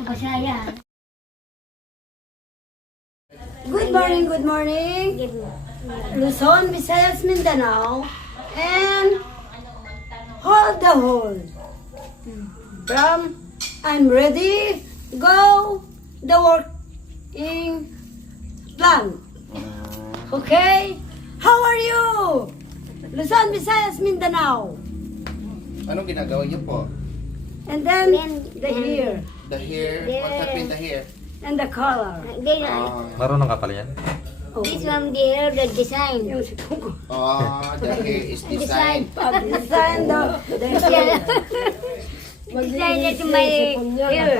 Masaya. Good morning, good morning. Luzon, Visayas, Mindanao, and hold the whole. From I'm ready, go the working plan. Okay? How are you? Luzon, Visayas, Mindanao. Anong ginagawa niyo po? And then the hair The hair, what's up in the hair? and the color. Marunong ka pala yan? Oh. This one there, the design. Yung si Kuko. The hair is designed. Design the hair. Design it my hair.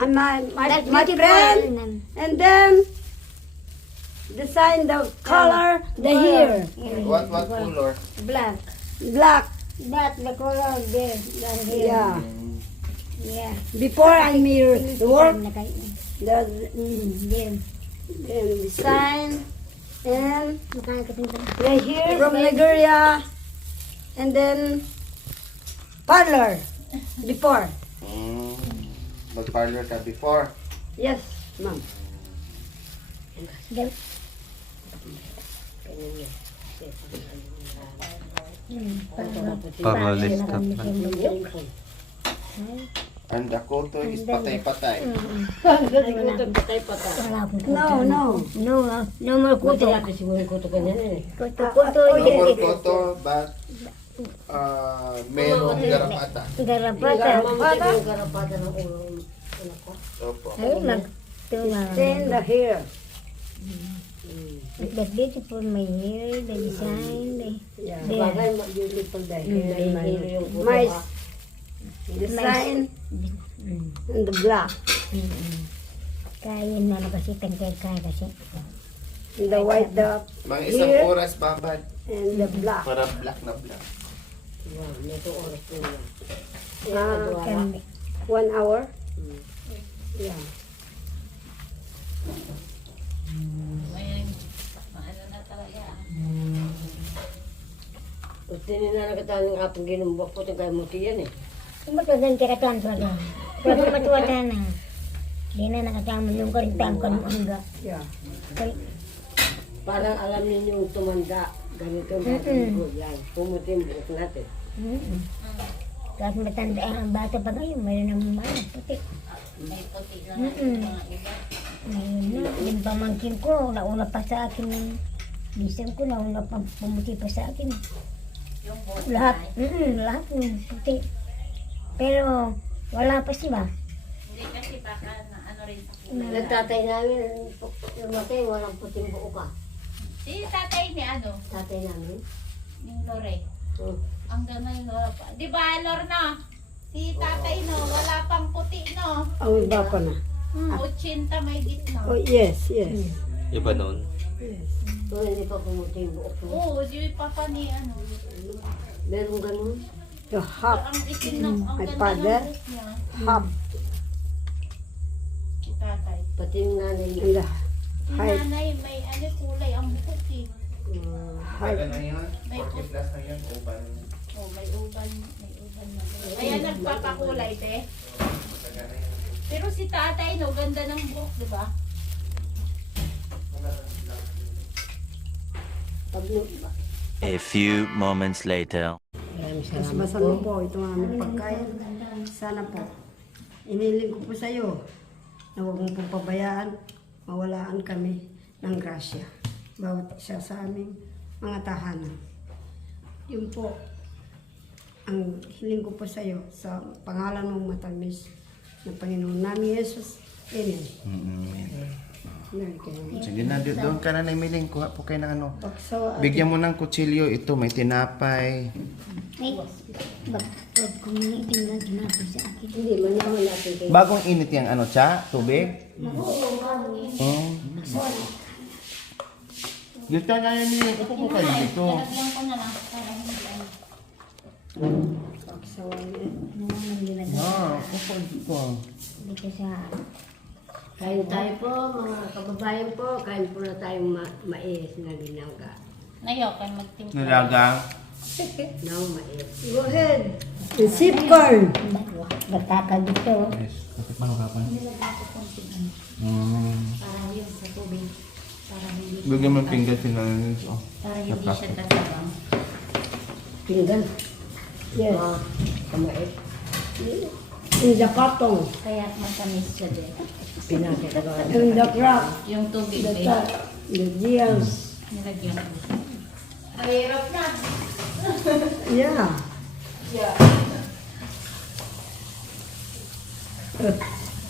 And my friend, and then design the color, the hair. What color? Black. Black. Black, the color there. The hair. Yeah. Yeah. Before I work, There. the design and Makakatingin. the hair from Nigeria, and then parlor before. Mag-parlor ka before. Yes, ma'am. Parlalist ka pa. And the koto is patay-patay. No, no. No more kuto. Kuto. No more koto, but merong garapata. Garapata. Opo. Ayun, Then the hair. the beautiful my hair, the design, Yeah. the My design and the black. Kaya na kasi tangkay kasi. And the white dot Mga isang Here. oras babad and the black. para black na black. Kan 1 hour. Yeah. Tini na nakataling apong ginumbok po ito kay Muti yan eh. matagan kiratan sa lang. Pero matuwata na. Di na nakatama yung karintang kan mo hangga. Yeah. Parang alam ninyo yung tumanda. Ganito ang buhok yan. Pumuti yung buhok natin. Kahit matanda ang bata pa kayo, mayroon naman ba? Puti. May puti na nga yung mga iba. Ngayon na, yung pamangkin ko, nauna pa sa akin. Bisan ko, nauna pa pumuti pa sa akin. Yung buhok Lahat, na. lahat ng puti. Pero, wala pa siya. Hindi kasi baka na ano rin sa kulay. Nagtatay namin, lumatay, walang puting buhok ka. Si tatay ni ano, Tatay namin. yung Lore. Oh. Ang ganun wala pa. Di ba Lorna? Si tatay no, wala pang puti no. Ang iba pa na. 80 may gitna. Oh, yes, yes. Iba noon. Yes. So, hindi pa pumuti yung buhok mo. Oo, di pa pa ni ano. Meron ganun. The half, Ang itim ng, ang My ganda ng father. buhok niya. half, Si tatay. Pati yung nanay and niya. the Si height, nanay may ano kulay ang buhok eh. height. Taga na yun? 40 plus na yun? Uban. Oh, may uban na. Kaya nagpapakulay te. Taga na yun. Pero si tatay no, ganda ng buhok, di ba? A few moments later. Mas masanong po itong aming pagkain. Sana po. Iniling ko po sa iyo na huwag mo pong pabayaan, mawalaan kami ng grasya. Bawat isa sa aming mga tahanan. Yun po ang hiling ko po sa iyo sa pangalan mong matamis ng Panginoon namin Yesus. Amen. Amen. Sige na, doon ka na namiling. Kuha po kayo ng ano. Pagsawa. Bigyan mo ng kutsilyo. Ito, may tinapay. Ay, wag kong itin na ginagawa sa akin. Hindi, manaman natin kayo. Bagong init yung ano, cha? Tubig? Dito na yung miling. Upo po kayo dito. Lalagyan ko na lang para hindi ano. Pagsawa. Upo dito. Dito sa Kain tayo po, mga kababayan po. Kain po na tayong mais na ginaga. Ngayon, kan magtimpla. Nilaga. Now, mait. Go ahead. The sip corn. Bataka dito. Yes. Kapit manukapan. Para yun sa tubig. Para hindi, Bigyan mo ng pinggan sinalanin. Oh. para hindi siya tatawang. Pinggan. Yes. Kamait. In the carton. Kaya matamis siya din. Pinakita. In the crop. Yung tubig The eh. top. The gills. Nilagyan ko. Ang hirap na. Yeah.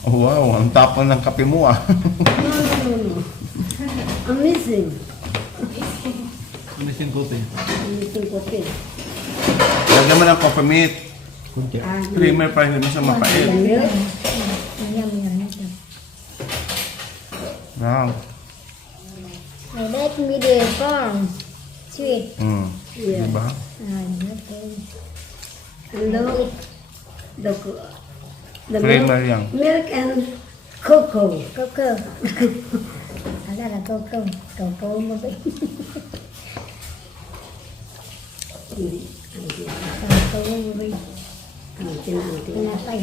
Oh, wow, ang tapang ng kape mo ah. No. Amazing. Missing kote. Amazing coffee. Lagyan mo ng coffee meat. Ah, Creamer para hindi mo siya mapait. milk. Yum. Ito. Wow. I like medium corn. Sweet. Yeah. Diba? Okay. And the Creamer milk, yan. milk and cocoa. Cocoa. Ala na cocoa. Cocoa mo ba? Cocoa mo ba? Pinapay.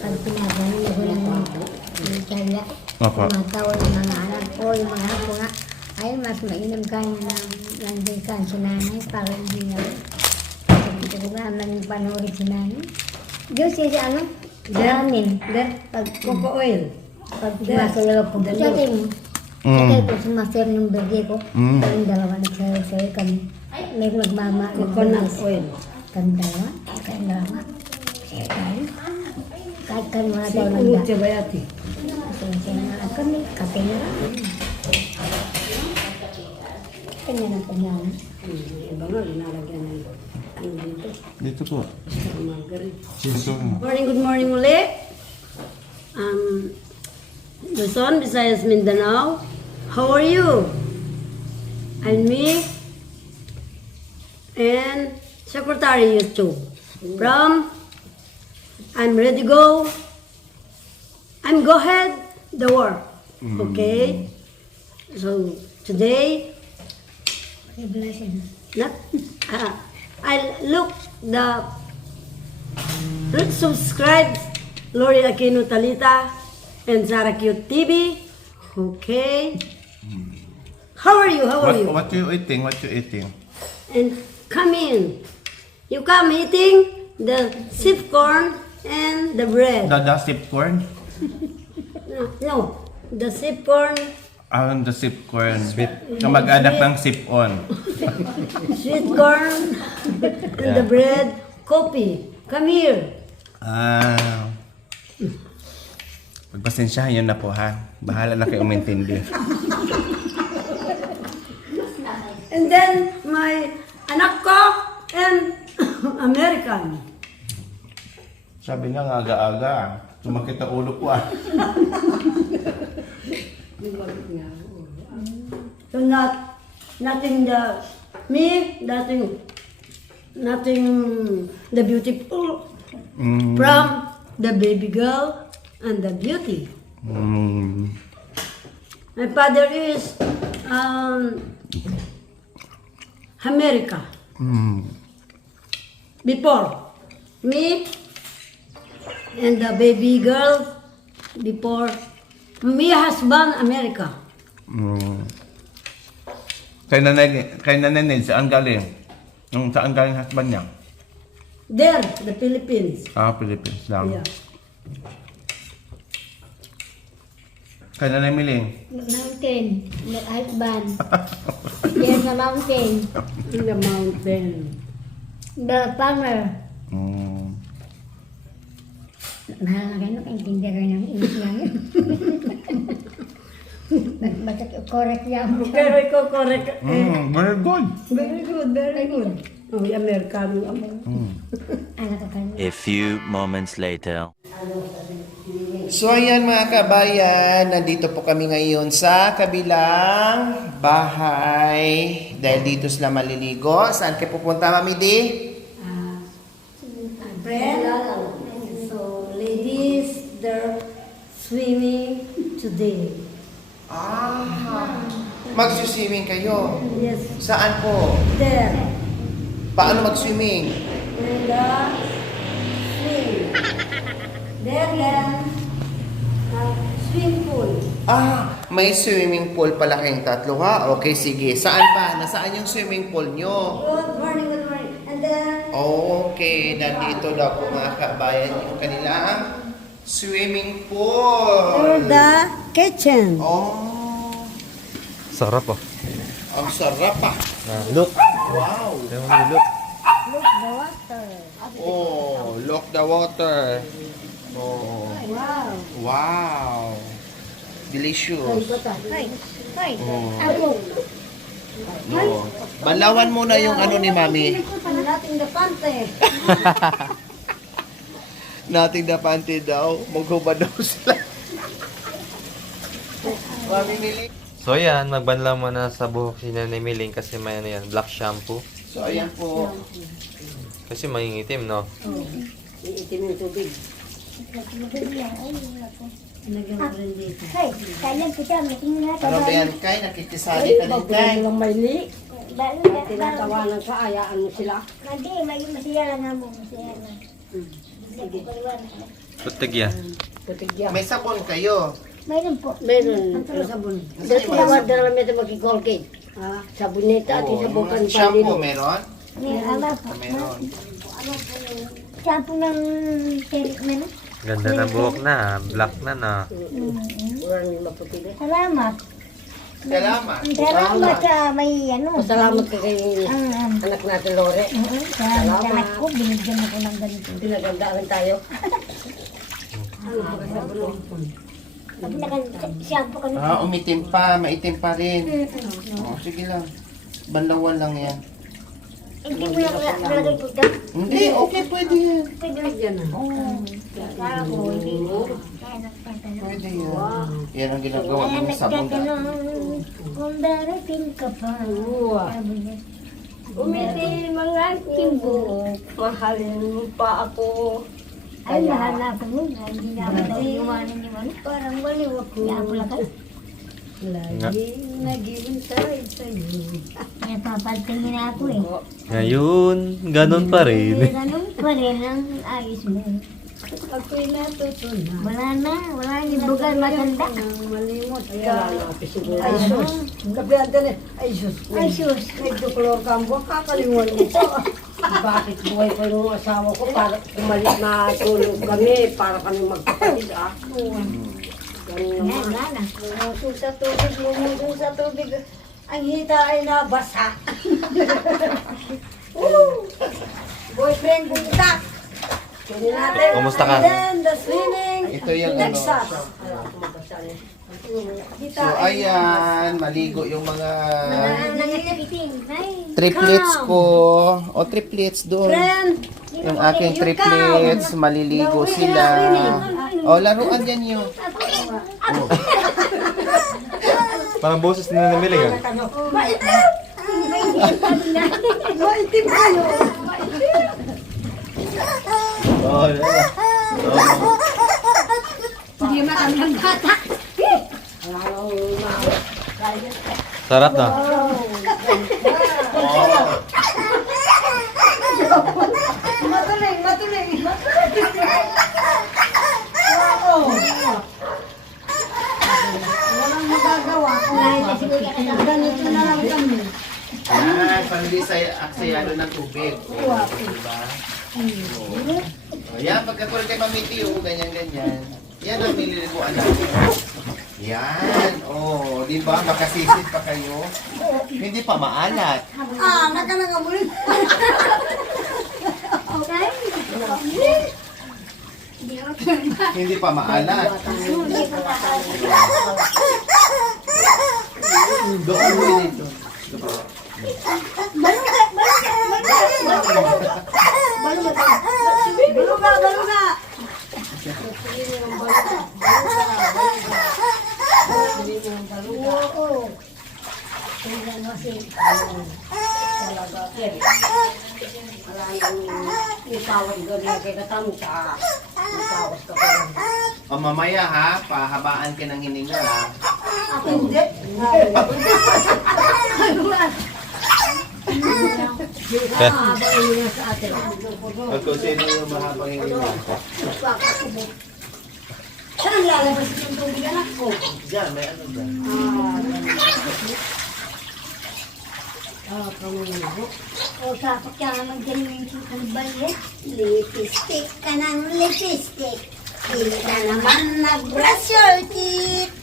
Pag pinapay, nagulang mo. Kaya, Apa? tumatawa yung mga anak ko, yung mga apo nga. Ay, mas mainam ka ng landikan si nanay para hindi nga. Sabi ko naman yung panoorin si nanay. Diyos si ano? Jamin. Pag Cocoa oil. sumasalaw ko. Sabi mo. Sabi ko sumasalaw ng birthday ko. Kami dalawa nagsasayo kami. May magmama. Coconut oil. Kami dalawa. Kami dalawa. Saya tayo. Kahit kami mga Si tayo Ulo nagda. Tibayati. Pasensya na lang kami. Kape na lang. Kanya na kanya na. Iba nga, linalagyan ng ano dito. Dito po. Sa margarine. Dito. Good morning ulit. Luzon, Visayas, Mindanao. How are you? And me and Secretary YouTube from I'm ready go. I'm go ahead the work. Okay? So today not I look the let's subscribe Lori Aquino Talita and Sarah Cute TV. Okay. How are you? How are you? What you eating? What you eating? And come in. You come eating the sweet corn and the bread. The sip corn? No, the sweet corn, The sip corn. Sweet. Kamag-anak ng sip on. sweet corn, and the bread, coffee. Come here. Pagpasensyahan yun na po ha. Bahala na kayo umintindi. And then my anak ko and American. Sabi niya nga aga-aga. Sumakit ang ulo ko ah. So nothing the beautiful from the baby girl and the beauty. My father is America. Before me and the baby girl before me husband America. Kay nanay Ned, saan galing? Saan galing husband niya? There, the Philippines. Philippines lang. Yeah. Kay nanay Miling? Mountain. Husband. There's a mountain. In the mountain. The farmer. Mahal na kayo, kaintindihan kayo ng English lang yun. Basta correct yan. Pero ikaw correct. Very good. Very good, very good. Oh, Amerikano ako. Anak ka pa. A few moments later. So ayan mga kabayan, nandito po kami ngayon sa kabilang bahay. Dahil dito sila maliligo. Saan kayo pupunta, Mami D? Friend, so ladies, they're swimming today. Magsuswimming kayo. Yes, Saan po? there. Paano mag-swimming? In the swim. Then, swim pool. Ah, may swimming pool pala kayong tatlo ha? Okay, sige. Saan ba? Nasaan yung swimming pool nyo? Good morning, good morning. And then, Okay, nandito daw po mga kabayan yung kanilang swimming pool. the kitchen. Oh, Sarap oh. ang sarap ah. Look. Wow. Look. Look the water. Oh, look the water. Oh, Wow. wow. Delicious. Hoy, hoy. Oh. Ako. No. Balawan muna yung ano ni Mami. Nating the pante. Nating napante daw. Maghubad daw sila. Mami Mili. So yan, magbanlaw mo na sa buhok si Nanay Miling kasi may ano yan, black shampoo. So, ayan po. Kasi mangingitim, no? Iitim yung tubig. Lagyan mo rin dito. Hoy, kailan kita meeting na Ano ba yan, Kay? Nakikisali ka din, Kay. Lang may li. Balo na. Tinatawanan ka, ayaan mo sila. Hindi, may masaya lang nga mo. Masaya lang. Sige. Putig yan. Putig yan. May sabon kayo. Mayroon po. Meron. Ang sabon. Dati tawad na naman ito mag-colgate. Sabuneta at isabukan Shampoo meron? May ama po. Meron. Shampoo ng terik na no? Ganda ng buhok na, black na na. Wala nang maputi na. Salamat. Salamat. Salamat sa may ano. Pasalamat ka kay anak natin Lore. Salamat ko. Binigyan ako ng ganito. Pinagandaan tayo. Pag naka-shampoo ka na. Ah, umitim pa, maitim pa rin. Oh, sige lang. Banlawan lang yan. Hindi mo lang nalagay po ito. Hindi, okay, pwede yan. Pwede na dyan. Para ko, hindi mo. Kaya nagtatanong. Pwede yan. Yan ang ginagawa Kaya ng sabon. nagtatanong kung darating ka pa. Sabi niya. Umitim ang aking buhok. Mahalin mo pa ako. Ay, mahal mo. Hindi na ako daw iwanan yung ano. Parang baliw ako. Kaya ako lang kayo. Laging naghihintay sa'yo. Kaya papaltingin na ako eh. Ngayon, ganun pa rin. Ganun pa rin ang ayos mo. Ako'y natutunan. Wala na. Wala yung bugal matanda. Malimot Kaya ka. nga, siguro. Ay, sus. Kapihan din eh. Ay, sus. Ay, sus. Medyo kolor kambo. Kakalimuan mo ito. Bakit buhay ko yung asawa ko para kumalit na tulog kami para kami magkapatid Ganun Yan, naman. wala na. Lumusog sa tubig, lumusog sa tubig. Ang hita ay nabasa. Boyfriend, punta. Kunin natin. Kumusta ka? And then, the swimming. Ito yung Texas. So, ayan. Maligo yung mga Nangipiting. Ay. triplets ko. O, triplets doon. Friend, Yung aking triplets, maliligo sila. O, laruan yan yun. Parang boses ni Nanay Miling ah. maitim kayo. Oh, Hindi matandang bata. Sarap na. Matuling, matuling. Walang magagawa. Ganito na lang kami. Yan, panlisay-aksayado ng tubig. Diba? Yan, pagkatulad kay Mamiti, ganyan-ganyan. Yan ang nililiguan natin. Yan, di ba? Makasisid pa kayo. Hindi pa maalat. Nakanangamulit. Hindi pa maalat. Doon mo dito. Baluga, baluga. Oo. Tingnan mo si... Wala nang itawag doon na kay katamo ka. Itawas ka pa. O mamaya ha, pahabaan ka ng hininga ha. Hindi. Habang hindi nga sa atin. Kung sino yung mahabang hininga. Saan lalabas yung tubig anak ko? Diyan, may ano ba? Kamulo. O kapag ka mag-ganyan ng balit, lipstick ka ng lipstick. Hindi ka naman nag-brush your teeth.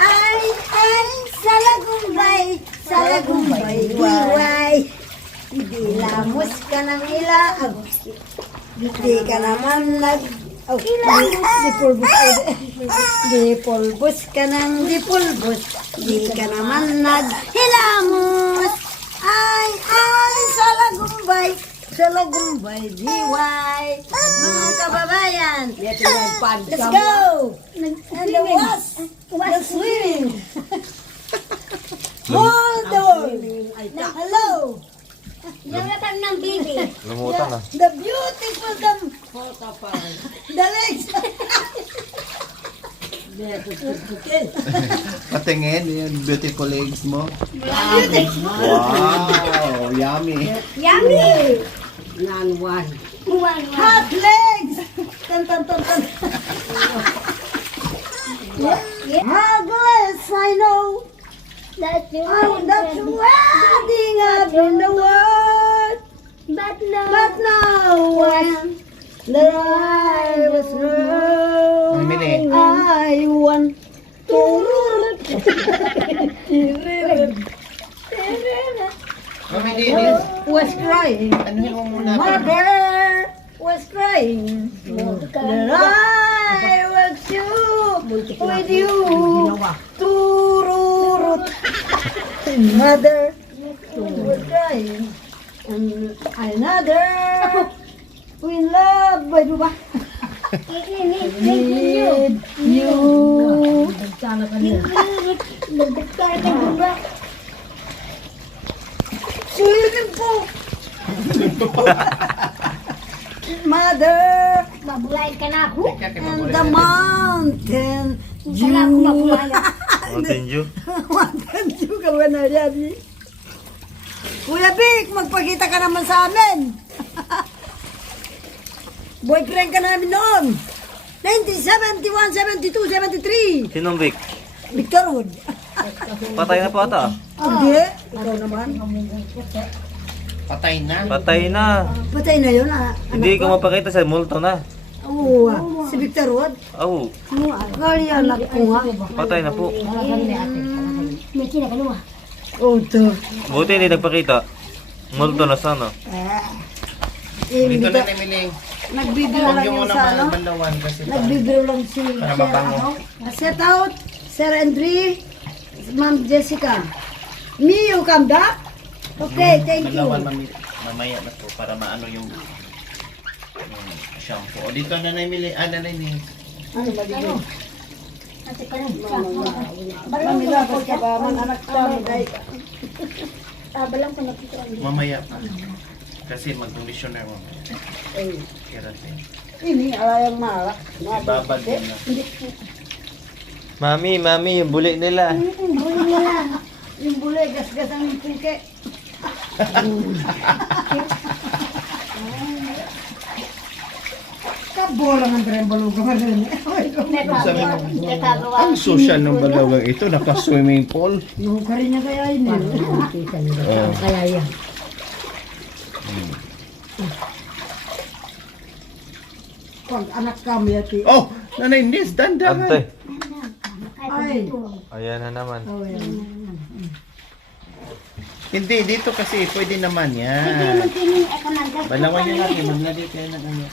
Ay, sa lagumbay, diway. Hindi lamos ka ng ilaag. Hindi ka naman dipulbos ka ng dipulbos. Hindi ka naman naghilamos. Ay, sa lagumbay, diway. Mga kababayan, let's go! And the was swimming. Hold on! Hello! Naglatag ng baby. Lumutan na. The beautiful, the legs. Patingin, yung beautiful legs mo. Wow, yummy. Yummy! Nan-one. Hot legs! Tan, tan, tan, tan. Yes, I know that you are the wedding up in the world. But now when the I was wrong, Emily. I want to Mami Dennis, was crying. anuhin mo muna. Mother was crying. That I was with you. Tururut. Mother was crying. And another we love. Need you. Swimming pool. Mother, mabulay ka na ako. And the mountain dew. Mountain Dew. Mountain dew ka ba na yan? Kuya Vic, magpakita ka naman sa amin. Boyfriend ka namin noon. 1971, 72, 73. Sinong Vic? Victor Wood. Patay na po ata. Hindi. Ikaw naman. Patay na. Patay na. Patay na yun, ah. Hindi ko mapakita sa multo na. Oo, si Victor Wood. Oh, Kali anak ko nga. patay na po. Oo, to. Buti hindi nagpakita. Multo na sana. Dito na Emily. Nagbibiro Huwag lang niyo yung muna sa ano. bandawan kasi Nagbibiro lang si Para Sir, mabango. Set out, Sir Andre, Ma'am Jessica. Me, you come back? Okay, thank you. bandawan mamaya na po para maano yung shampoo. O dito na Emily. Ah, na Emily. Mamila ko ka ba, man anak kami, day. Mamaya pa. Kasi mag-conditioner mo. Keratin. Ini, alayang malak. Ibabad din na. Mami, yung buli nila. Buli nila. Yung buli, gas-gasan yung puke. Kabola ng trembalo ko rin. Sabi mo, ang social ng balagang ito, naka-swimming pool. Yung ka rin niya kaya yun. Oh. Kaya yan. Pag anak kami ati. Oh, Nanay Nis, dandahan. Antay. Ay. Ayan na naman. Oh, yan. Hindi, dito kasi pwede naman yan. Balawan nyo natin, maglagay kayo ng ano.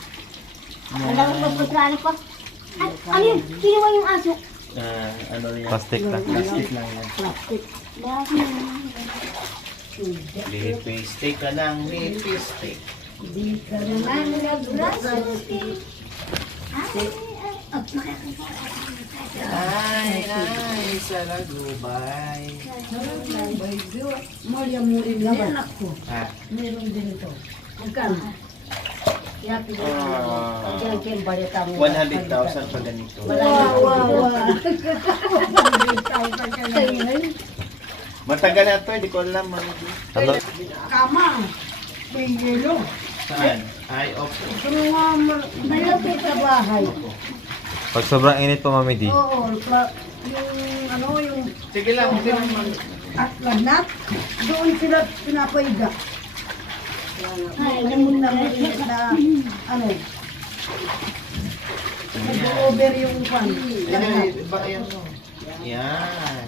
Ano yun? Kinuha yung aso. Ano yan? Plastic na. Plastic lang yan. Lipstick ka ng lipstick. Di ka naman nag-brush. Ay, sa lagubay. Malia mo rin laban. Ha? Meron din ito. Magkano? Yapi din. Ah, Kaya balita mo. 100,000 pa ganito. Wow. Matagal na to, hindi ko alam. Ano? Kama. Saan? Ay, opo. Ito nga, malapit sa bahay. Pag sobrang init po, Mami D. Oo, yung Sige lang, okay naman. at lagnat, doon sila pinapaiga. Lamot na mainit na, nag-over yung pan. Yan, iba yan. Yan.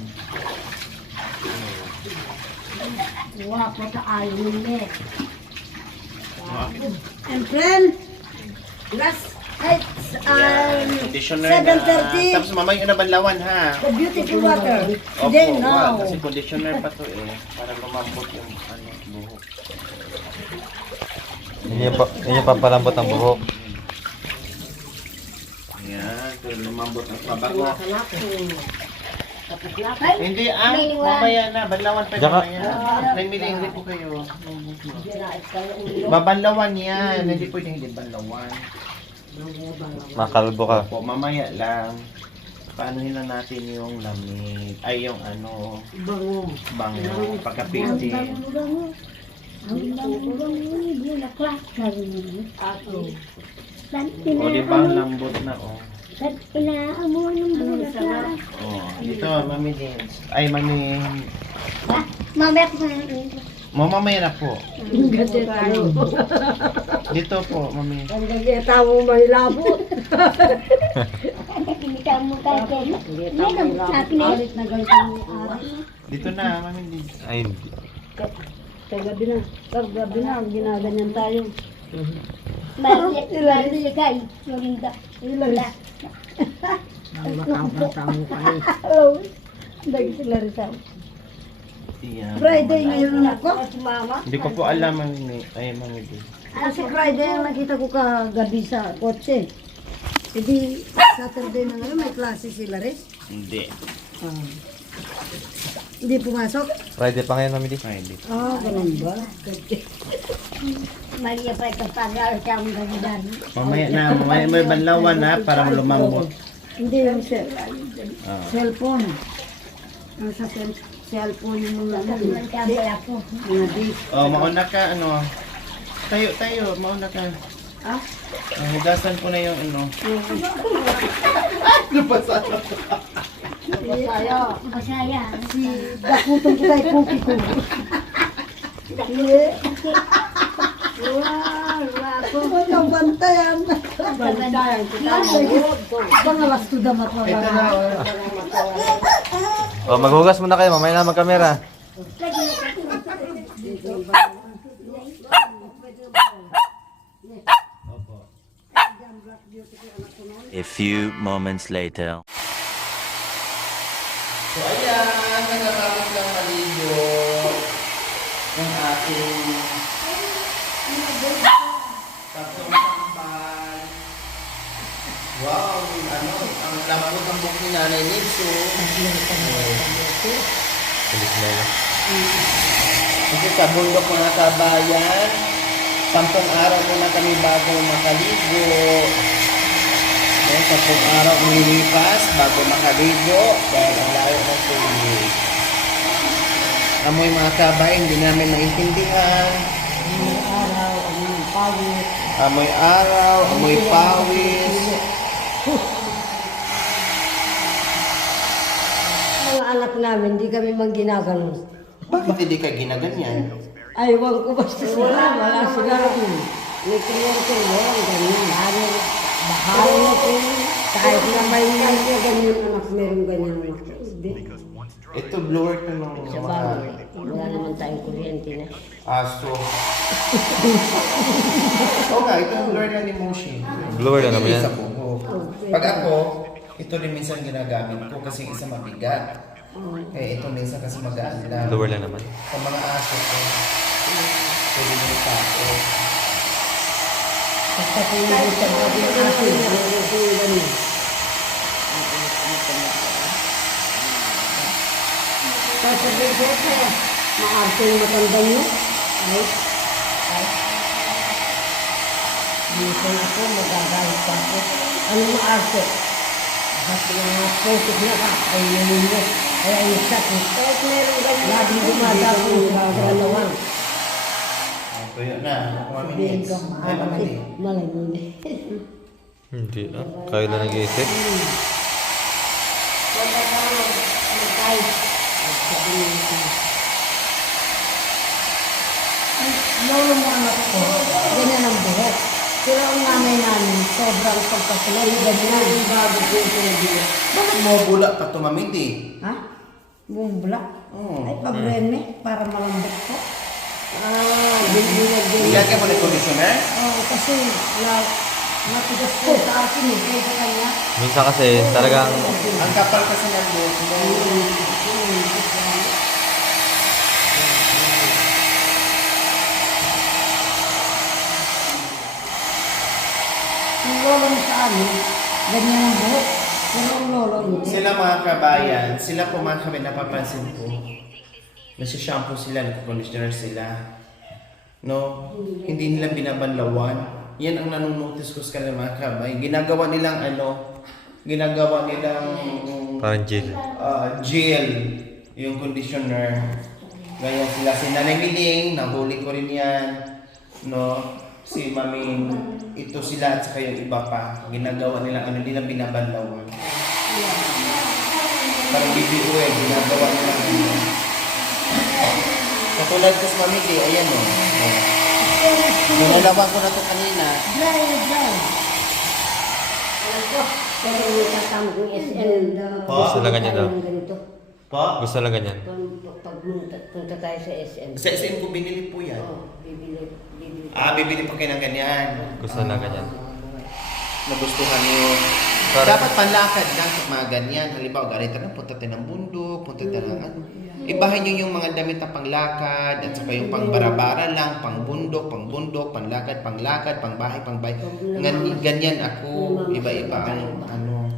Wapo sa ayaw niya. And friend, last night, Conditioner na. 7:30, Tapos mamaya na banlawan ha. the beautiful water. Opo, Then now, kasi conditioner pa to para lumambot yung buhok. Yun yung papalambot ng buhok. Yan, para lumambot ang pabago. tapos na. Hindi mamaya na, banlawan pa Tsaka- mamaya. Hindi po kayo. Babanlawan yan, hindi pwedeng hindi banlawan. Makalbo ka. Opo, mamaya lang. Paano lang natin yung lamig, ay yung bango, pagka-painting. Bulaklak ka rin. O, di ba ang lambot na, Inaamuan ng bulaklak. Dito, Mami James. Ay, Mami. Mamaya ko Mamaya na po. Kasi tayo. Dito po, Mami. Ang gageta mo mahilabot. Hindi ka mo kasi. Meron sa akin eh. Alit na ganito yung araw. Dito na, Mami James. Ay, hindi. Kagabi na, ginaganyan tayo. Balik ka. Florinda. Ilaris. Makakata mo kayo. Oo. Balik sila rin sa Yan. Friday ngayon ako. Si mama. Hindi ko po alam, Mami. Ay, Mami James. Kasi Friday ang nakita ko kagabi sa kotse. Hindi, Saturday na ngayon may klase si Laris. Hindi. Hindi pumasok? Friday pa ngayon, Mami D. Friday. Ganun ba? Maria pa ito pag-aaral siya ang gagawin. Mamaya na, mamaya may banlawan ha, para lumambot. Hindi yung Ah. cellphone. Sa cellphone yung mga Magkabay ako. mga disc. Oh, mauna ka, Tayo, mauna ka. Hugasan ko na yung Masaya. Si Dakutong ko tayo cookie ko. Wala ako. Ang bantayan. Bantayan. Bang alas to damat mo. Ito na, O, maghugas muna kayo. Mamaya na magkamera. A few moments later. So ayan, nagatapos lang maligo yung ating tatlong sampal. Wow, ang lambot ng buhok ni Nanay Nitso. Kulit na yun. Kasi sa bundok mga kabayan, 10 araw muna kami bago makaligo. Ayan, 10 araw ang lilipas bago makaligo dahil ang layo ng tubig. Amoy mga kabayan, hindi namin maintindihan. Amoy araw, amoy pawis. Mga anak namin, hindi kami mang ginaganon. Bakit hindi ka ginaganyan? Aywan ko basta sila. Wala sila. May kliyente mo, ganyan. Bahal na po. Kahit na may ganyan anak, meron ganyan anak. Hindi. Ito, blower ko ng Sa mga bagay. Wala naman tayong kuryente na. aso. Oo nga, ito ang blower na ni Moshi. Blower na naman yan. Sa buhok. Pag ako, ito rin minsan ginagamit ko kasi isa mabigat. Eh, ito minsan kasi magaan lang. Blower na naman. Sa mga aso ko, pwede yung tao. Basta po yung sa bagay ng asin. Meron po yung ganyan. Tapos sabihin ko ito, maarte yung matanda niyo. Minsan ako, magagalit pa ako. Ano maarte? Kasi yung mga putik na ka, ay naninyo. Kaya yung sakit. Kahit meron ganyan. Laging dumadapo sa katawan. Tuyo na. 1 minutes. Ay, mamali. Malay mo na. Hindi ah. Kayo na nag-iisip. Lolo mo anak ko, ganyan ang buhok. Pero ang nanay namin, sobrang pagkakulay, ganyan. Bago ko yung pinagila. Bakit mo bula pa to, mamiti? Ha? Bumula? Oo. Ay, pabreme, para malambot ko. Binigyan din. Ilagay mo na yung conditioner? Oo, kasi matigas ko sa akin eh, kaya sa kanya. Minsan kasi talagang Ang kapal kasi ng buhok mo. Yung lolo mo sa amin, ganyan ang buhok. Pero ang lolo hindi. Sila mga kabayan, sila po mga kabayan, napapansin ko. Nasi-shampoo sila, nagko-conditioner sila. No? Hindi nila binabanlawan. Yan ang nanonotice ko sa kanila mga kabayan. Ginagawa nilang parang gel. gel, yung conditioner. Ganyan sila. Si Nanay Miling, nahuli ko rin yan. No? Si Maming, ito sila at saka yung iba pa. Ginagawa nilang hindi na binabanlawan. Parang BBO ginagawa nilang Katulad ko sa Mamili, ayan o. Nalawan ko na ito kanina. Dry. Alam ko, pero yung kasama ko SN. Gusto lang ganyan daw. Ganito. Po? Gusto lang ganyan. Pag punta tayo sa SM. Sa SM ko binili po yan. Oo, bibili. Bibili po kayo ng ganyan. Gusto lang ganyan. Nagustuhan yun. Parang- Dapat panlakad lang sa mga ganyan. Halimbawa, ganito na, punta tayo ng bundok, punta tayo ng ano. Ibahin nyo yung mga damit na panglakad, at saka yung pangbarabara lang, pangbundok, panglakad, pangbahay. Ganyan ako, iba-iba ang ano.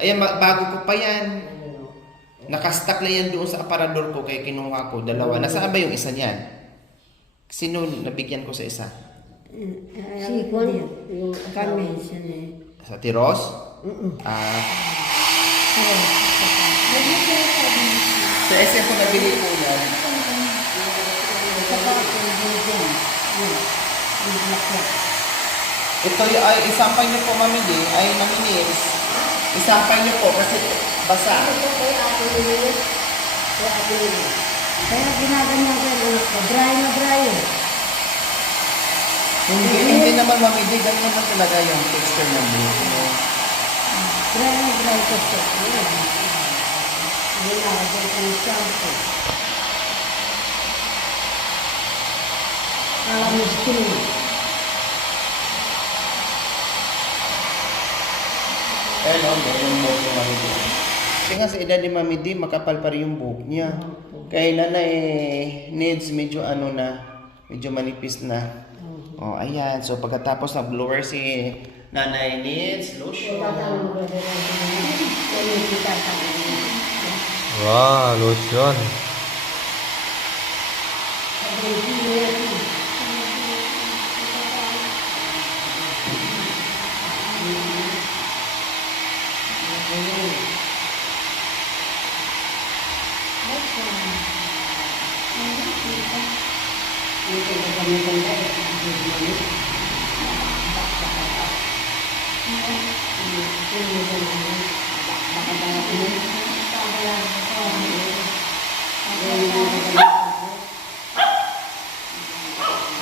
Ayan, bago ko pa yan. Nakastack na yan doon sa aparador ko, kaya kinuha ko, 2. Nasaan ba yung isa niyan? Sino nabigyan ko sa isa? Si Juan, yung kami, Sa Tiros? Sa SM ko nabili ko yan. Ito ay isampay niyo po mamili, ay maminis. Isampay niyo po kasi basa. Kaya ginaganyan ko yung anak ko, dry na dry eh. Hindi naman mamili, ganun naman talaga yung texture ng buhok mo. Dry na dry kasi. Ginagawa ko yung shampoo. Miskin. Ayun, yung buhok ni Mami D. Kasi nga sa edad ni Mami D, makapal pa rin yung buhok niya. Kaya nanay needs medyo medyo manipis na. Oh, ayan. So pagkatapos na blower si nanay needs lotion. Wow, lotion.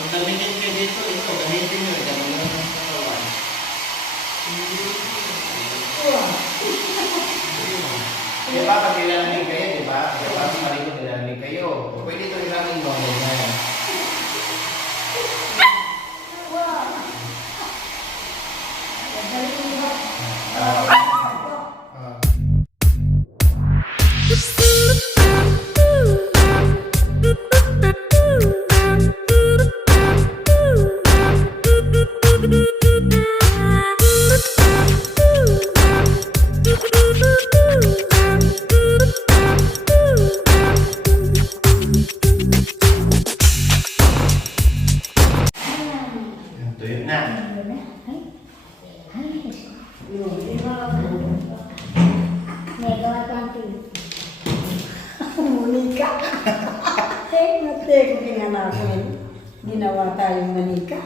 Kung nabingin kayo dito, ito, gamitin nyo. Gano'n lang ang katawan. Diba, pag nilalamig kayo, diba? Diba, sa malikot nilalamig kayo. Pwede ito nilalamig mo. Ganyan. Tuyo na. May gawa konti. Monica. Natek, tingnan natin. Ginawa tayong manika.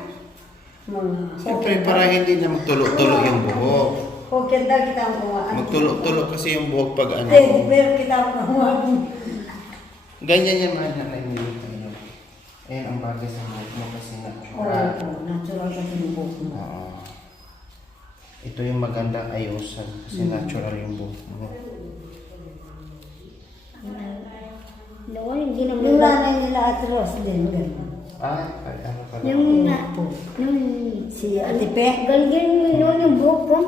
Mga Siyempre, para hindi na magtulo-tulo yung buhok. Okay, dahil kita ang kuhaan. Magtulo-tulo kasi yung buhok pag ano. Pero kita ang kuhaan. Ganyan yan mga nanay mo. Ayan ang bagay sa buhok mo kasi natural. Oo, natural kasi yung buhok mo. Oo. Ito yung magandang ayusan kasi natural yung buhok mo. Noon, hindi Yung naman nanay nila at Rose din, gano'n. Ay, ano ka na? Nung Si Ate Pe, ganyan mo noon yung buhok ko.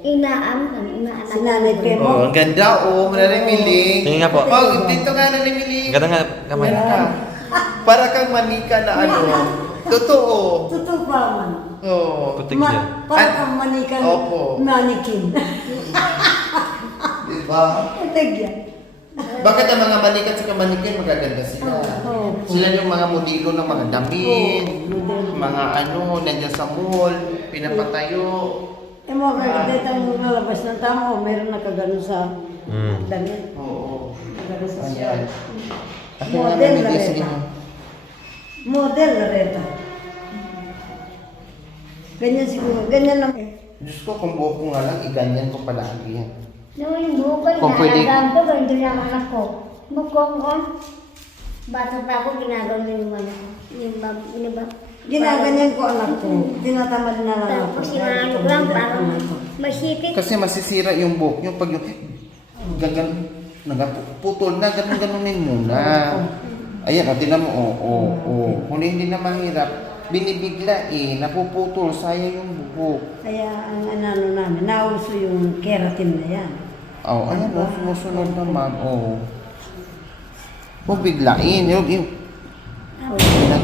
Inaam. si Nanay Pe Oh, mo. ang ganda oh, nanimili. Tingin nga po. Oh, dito nga nanimili. Ganda nga kamay. Para kang manika na ano. Totoo. Totoo pa man. Oo. Putik siya. Para kang manikan, Opo. manikin. Diba? Putig yan. Bakit ang mga manikat sa manikin magaganda sila? Oo. Sila yung mga modelo ng mga damit, mga ano, nandiyan sa mall, pinapatayo. Eh mo, kaya ang lalabas ng tao, meron nakagano sa damit. Oo. Nakagano sa siya. Ayan. Ako nga Model na manigis rin. ninyo. Model na reta. Ganyan siguro, ganyan lang. Diyos ko, kung buhok ko nga lang, iganyan ko palagi yan. Noon yung buhok ko, Kung pwede- inaalagaan ko, ganito lang ang anak ko. Mukong ko. Bata pa ako, ginagawa niyo yung ano. Yung ba? Ginaganyan ko anak ko. Tinatamad na lang ako. Tapos inaano ko lang, parang masipit. Kasi masisira yung buhok nyo pag yung gagan, nagputol na, ganun-ganunin muna. Ayan, o, tinan mo, Kung hindi na mahirap, binibigla napuputol, sayang yung buhok. Kaya ang ano namin, nauso yung keratin na yan. Oh, ayan, sumusunod naman, Huwag biglain, yung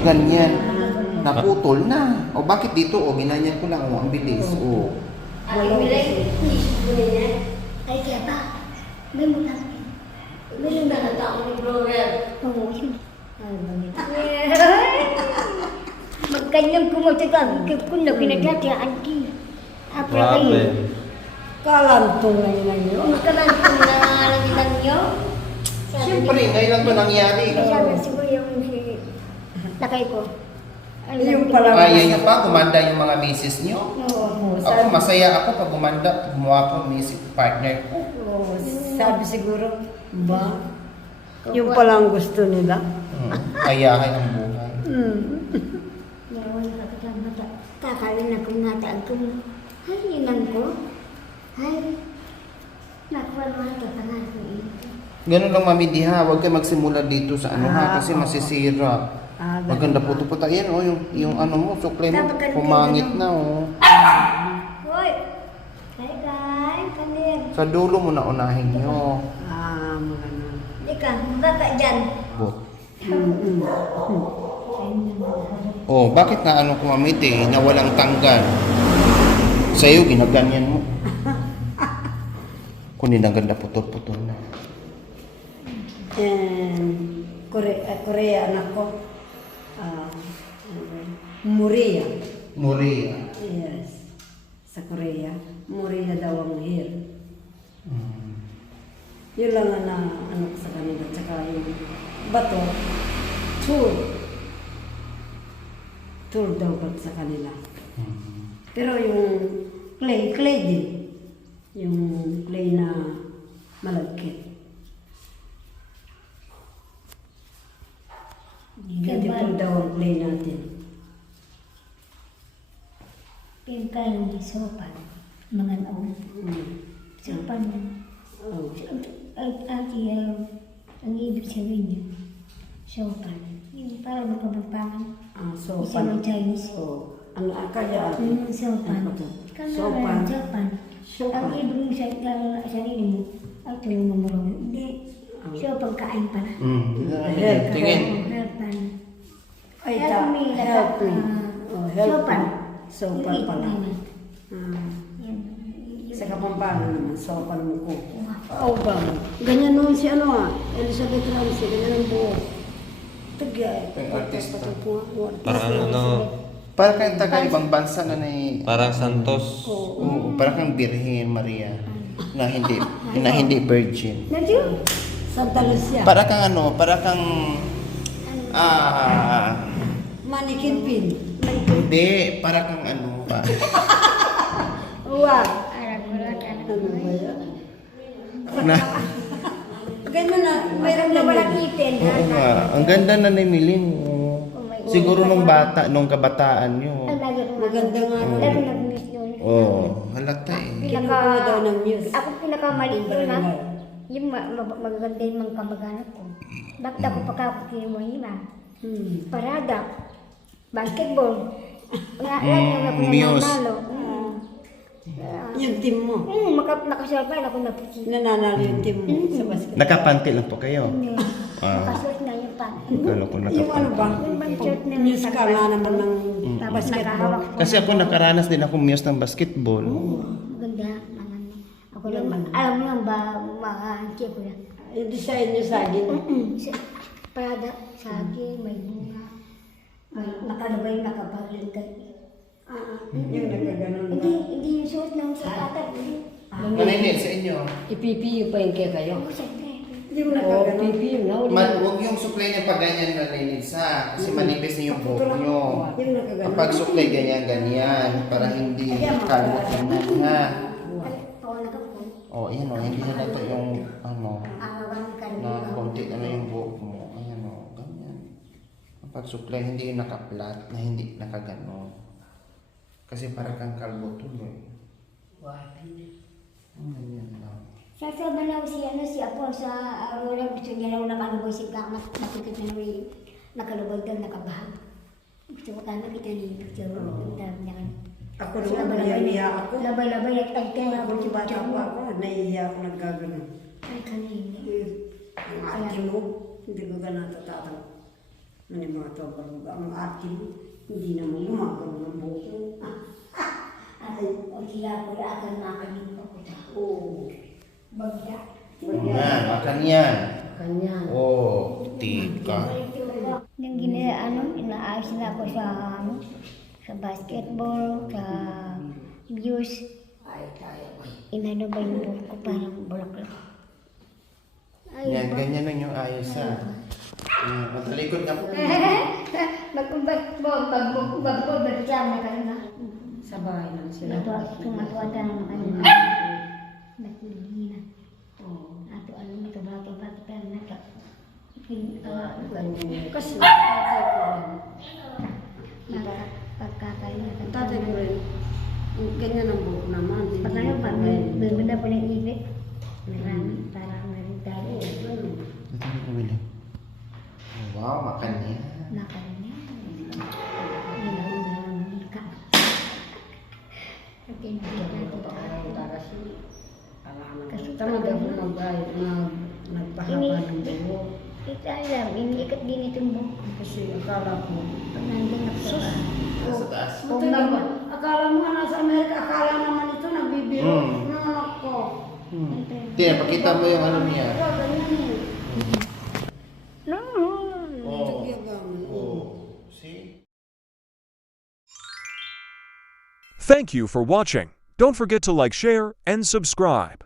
ganyan, naputol na. O, bakit dito, ginanyan ko lang, ang bilis, Ay, kaya pa. May mutang. May tao ni Brother. Oo, yun. Magkanyang kumutag. Kung na pinagdati, Auntie. Apra kayo. Grabe. Kalantong na yun ang yun. Magkalantong na lang nyo. Siyempre, ngayon lang ito nangyari. Sabi siguro yung si lakay ko. Yung pala. Kaya nyo pa, gumanda yung mga misis nyo. Oo, Ako, masaya ako pag gumanda, gumawa ko misis partner ko. sabi siguro, ba? Yung pala ang gusto nila. Kayahay ang buhay. Nawan na kakasama. Kakalin na kung nataag ko. Ay, inang ko. Ay, nakuha naman ito pangalan ko. Ganun lang Mami Diha, huwag kayo magsimula dito sa ano ha, kasi masisira. Maganda po ito po tayo. Yan yung ano mo, sukle mo, pumangit na Hoy! Hi guys! Kanil! Sa dulo mo na unahin nyo. Magano. Hindi ka, baka dyan. Oh, bakit na ano kumamiti, na walang tanggal? Sa'yo, ginaganyan mo. Kunin ang ganda, putol-putol na. Korea anak ko. Muria. Moria. Yes. Sa Korea. Muria daw ang hair. Yun lang ang ano ko sa kanila. Tsaka yung bato. Tool. Tool daw ko sa kanila. Pero yung clay din. Yung clay na malagkit. Beautiful daw ang clay natin. Pingkan di sopan. Mga naon. Sopan. Oh. Ang ibig sabihin niya. Sopan. Yung parang nakabagpangan. So, Isa ng Chinese. Ano kaya? Sopan. Sopan. Sopan. Ang ibig sabihin mo, ay tulong mo mo. Hindi. Sopan kain pala. Tingin. Sopan. Ay, Help me. help me. Sopan. Sopan pala. Sa Kapampangan naman, sopan mo ko. Ba? Ganyan noon si Elizabeth Ramsey, ganyan ang buhok. artista. Parang ano, Para kayong taga ibang bansa na parang Santos. Oo, para kang Birhen Maria na hindi virgin. Nandiyo? Santa Lucia. Para kang ano, para kang Mannequin pin. Hindi, para kang ano pa. Uwag. Alam ko lang, alam ko. Ano ba yan? Na, Ganun na, mayroon na walang ipin. oo nga, ang ganda na ni Milin. Siguro nung bata, nung kabataan nyo. Ang lagi ko Maganda nga. lagi nag-miss yun. Oo, halata eh. Kinukuha daw ng news. Ako pinakamali yun ha. Yung magaganda yung mga kamag-anak ko. Bakit ako pagkakukiri mo yun ha? Parada. Basketball. Lagi yung ako Muse. nanalo. Yung team mo. Nakasurvive ako na puti. Nananalo yung team mo sa basket. Nakapanti lang po kayo. Nakasuot na yung pan. Kala ko Yung ano nakapanti. ba? Yung bang shirt na News ka nga naman ng Tapos basketball. nakahawak ko. Kasi ako nakaranas din ako muse ng basketball. Maganda. Ako lang, alam mo lang ba, makahanti ko lang. Yung design niyo sa akin. Prada, sagi, may bunga. May nakalabay, nakabalingkay. Yung nagkaganon ba? Hindi yung suot ng sapatag. Ano hindi sa inyo? Ipipiyo pa yung kaya kayo. Ako siyempre. Yung Oo, nagkaganon. pipiyo na. Huwag yung suklay niya pag ganyan na linisa. Kasi manipis na yung buhok nyo. Yung nagkaganon. Kapag suklay ganyan, para hindi kalmot yung ha. Oo, nakapo. O, ayan o, hindi na ito yung ano, Awan ka rin. na konti na yung buhok mo. Ayan o, ganyan. Kapag suklay, hindi yung nakaplat, na hindi nakagano. Kasi para kang kalbo tuloy. Ganyan lang. Sasama na si Apo sa Aurora. Gusto niya lang nakaluboy si Kak. Nakikita na may nakalubog daw, nakabahag. Gusto ko kami kita ni Picture. Ako naman, naiiya ako. Labay-labay at ay kaya Ako si bata pa ako, naiiya ako nagkaganon. Ay, kanina. Ang arte mo, hindi ko ka natatatang. Ano yung mga tawag mo? Ang arte mo, hindi naman gumagano ng buhok mo. Ay, o sila ko akan makanin ko ko. Oo. Bagya. Yan, makan yan. Kanya. Oh, tika. Yung inaayos na ako sa basketball, sa views. Inano ba yung buhok ko parang bulaklak. Yan, ganyan lang yung ayos ha. Matalikod nga po. Magbasketball, pag-basketball, berjam na kayo na. Sa bahay lang sila. Tumatuwada na kanina. Nakilina. Ato ano may kabata-bata pero naka. Kasi tatay ko rin. Pagkakain na. Tatay ko rin. Ganyan ang buhok naman. hindi Pagkano pa, ganyan. benda po ng ibig. Marami, para meron tayo. Ito na pumili. Wow, makan yan. Nakalinya. Tama daw po nagpahaba ng buhok. Ito alam, iniikat din itong buhok. Kasi akala ko, Pag nandun ako sa bahay. Sa taas. ito naman, akala mo nga nasa Amerika, akala naman ito nabibiro. Nanak ko. Tina, pakita mo yung ano niya. Ito, ganyan eh. Oh. Nagyagamon. Oh. See? Thank you for watching. Don't forget to like, share, and subscribe.